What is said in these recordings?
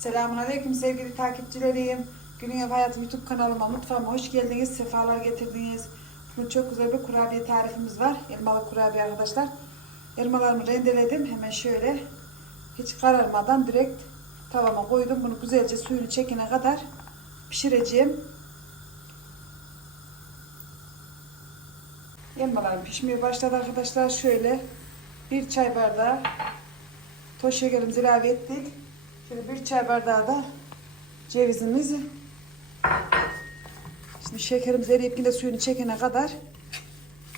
Selamünaleyküm sevgili takipçilerim. Günün Ev Hayatı YouTube kanalıma, mutfağıma hoş geldiniz. Sefalar getirdiniz. Bugün çok güzel bir kurabiye tarifimiz var. Elmalı kurabiye arkadaşlar. Elmalarımı rendeledim. Hemen şöyle hiç kararmadan direkt tavama koydum. Bunu güzelce suyunu çekene kadar pişireceğim. Elmalarım pişmeye başladı arkadaşlar. Şöyle bir çay bardağı toz şekerimizi ilave ettik. Şöyle bir çay bardağı da cevizimizi. Şimdi şekerimiz eriyip yine suyunu çekene kadar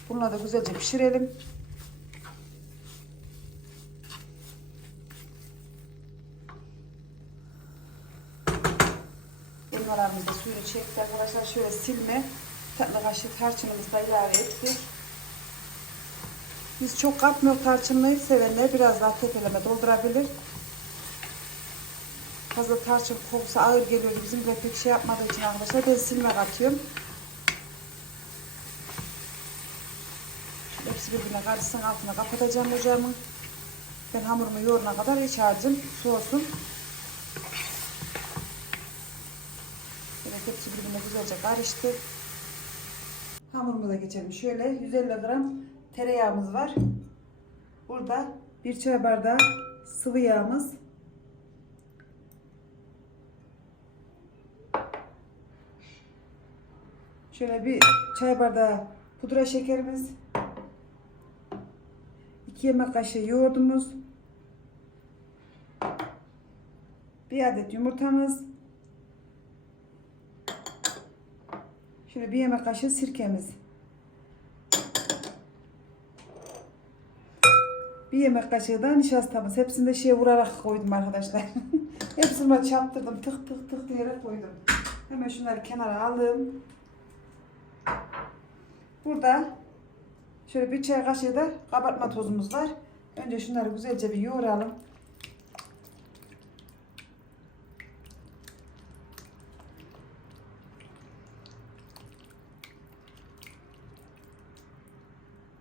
bununla da güzelce pişirelim. Elmalarımız da suyunu çekti arkadaşlar. Şöyle silme tatlı kaşık tarçınımızı da ilave ettik. Biz çok katmıyor tarçınlıyı sevenler biraz daha tepeleme doldurabilir. Fazla tarçın kokusu ağır geliyor. Bizim de pek şey yapmadığı için arkadaşlar ben silme katıyorum. Şöyle hepsi birbirine karışsın altına kapatacağım ocağımı. Ben hamurumu yoğurana kadar iç harcım soğusun. Şöyle hepsi birbirine güzelce karıştı. Hamurumuza geçelim. Şöyle 150 gram tereyağımız var. Burada bir çay bardağı sıvı yağımız. Şöyle bir çay bardağı pudra şekerimiz. 2 yemek kaşığı yoğurdumuz. Bir adet yumurtamız. Şöyle bir yemek kaşığı sirkemiz. Bir yemek kaşığı da nişastamız. Hepsini de şeye vurarak koydum arkadaşlar. Hepsini böyle çarptırdım. Tık tık tık diyerek koydum. Hemen şunları kenara aldım. Burada şöyle bir çay kaşığı da kabartma tozumuz var. Önce şunları güzelce bir yoğuralım.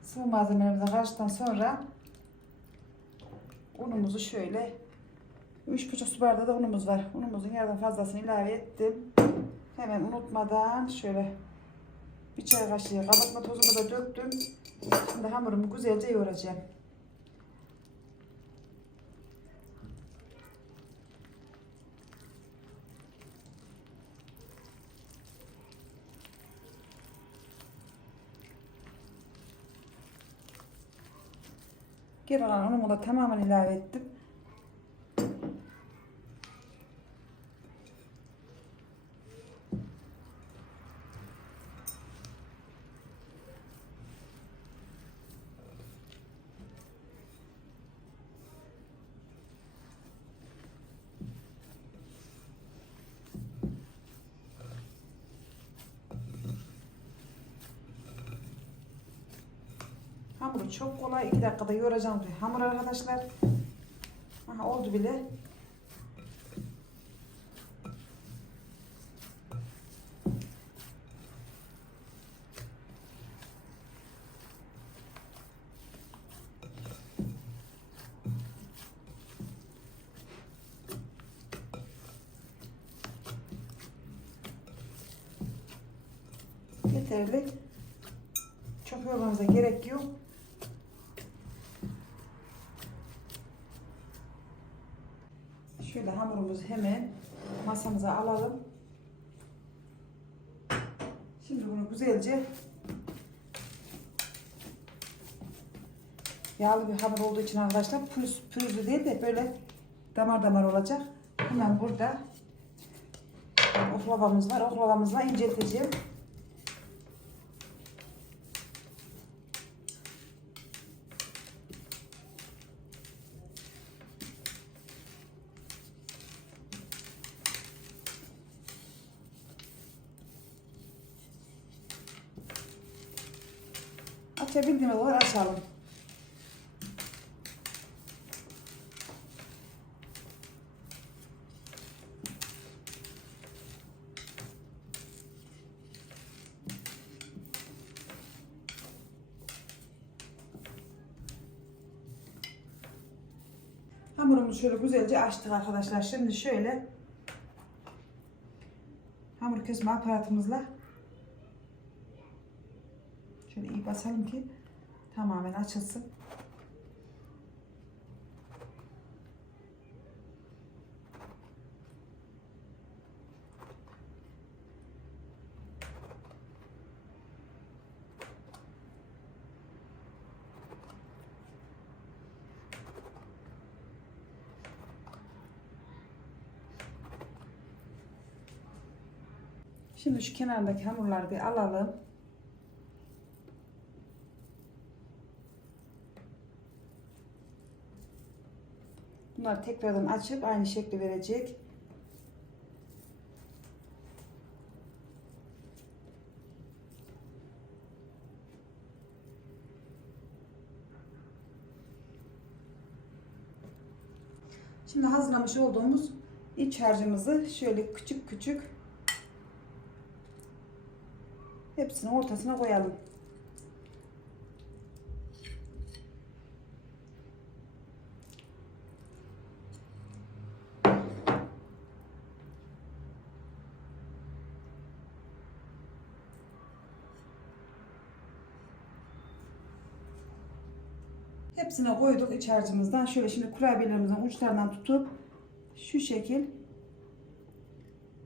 Sıvı malzemelerimize karıştıktan sonra unumuzu şöyle 3,5 su bardağı da unumuz var. Unumuzun yarıdan fazlasını ilave ettim. Hemen unutmadan şöyle bir çay kaşığı kabartma tozumu da döktüm. Şimdi hamurumu güzelce yoğuracağım. Geri kalan unumu da tamamen ilave ettim. Hamuru çok kolay. 2 dakikada yoğuracağım bir hamur arkadaşlar. Aha oldu bile. Yeterli. Çok yormanıza gerek yok. Şöyle hamurumuzu hemen masamıza alalım. Şimdi bunu güzelce yağlı bir hamur olduğu için arkadaşlar pürüz, pürüzlü değil de böyle damar damar olacak. Hemen burada oklavamız var. Oklavamızla incelteceğim. Açabildiğimiz kadar açalım. Hamurumuzu şöyle güzelce açtık arkadaşlar. Şimdi şöyle hamur kesme aparatımızla şöyle iyi basalım ki tamamen açılsın. Şimdi şu kenardaki hamurları bir alalım. Bunları tekrardan açıp aynı şekli verecek. Şimdi hazırlamış olduğumuz iç harcımızı şöyle küçük küçük hepsini ortasına koyalım. Hepsine koyduk iç harcımızdan. Şöyle şimdi kurabiyelerimizin uçlarından tutup şu şekil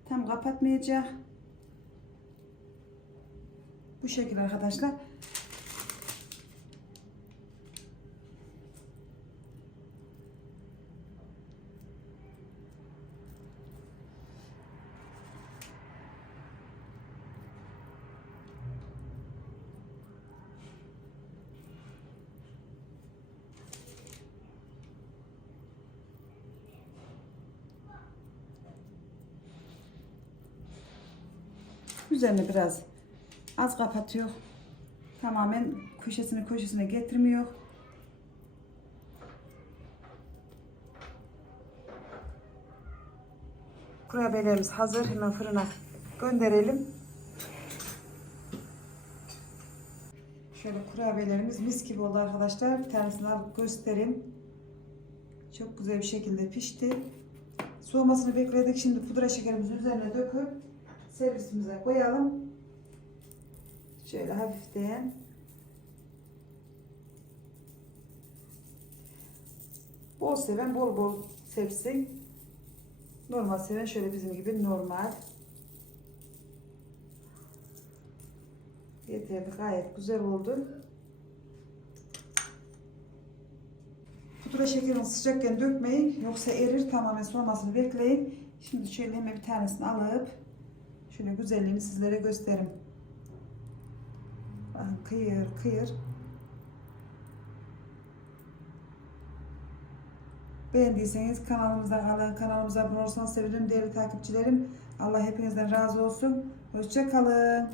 tam kapatmayacak. Bu şekil arkadaşlar. Üzerine biraz az kapatıyor. Tamamen köşesini köşesine getirmiyor. Kurabiyelerimiz hazır. Hemen fırına gönderelim. Şöyle kurabiyelerimiz mis gibi oldu arkadaşlar. Bir tanesini alıp göstereyim. Çok güzel bir şekilde pişti. Soğumasını bekledik. Şimdi pudra şekerimizi üzerine döküp servisimize koyalım. Şöyle hafiften. Bol seven bol bol sevsin. Normal seven şöyle bizim gibi normal. Yeterli gayet güzel oldu. Pudra şekerini sıcakken dökmeyin yoksa erir tamamen soğumasını bekleyin. Şimdi şöyle hemen bir tanesini alıp şöyle güzelliğini sizlere göstereyim. Kıyır kıyır. Beğendiyseniz kanalımıza kalın. Kanalımıza abone olursanız sevinirim değerli takipçilerim. Allah hepinizden razı olsun. Hoşça kalın.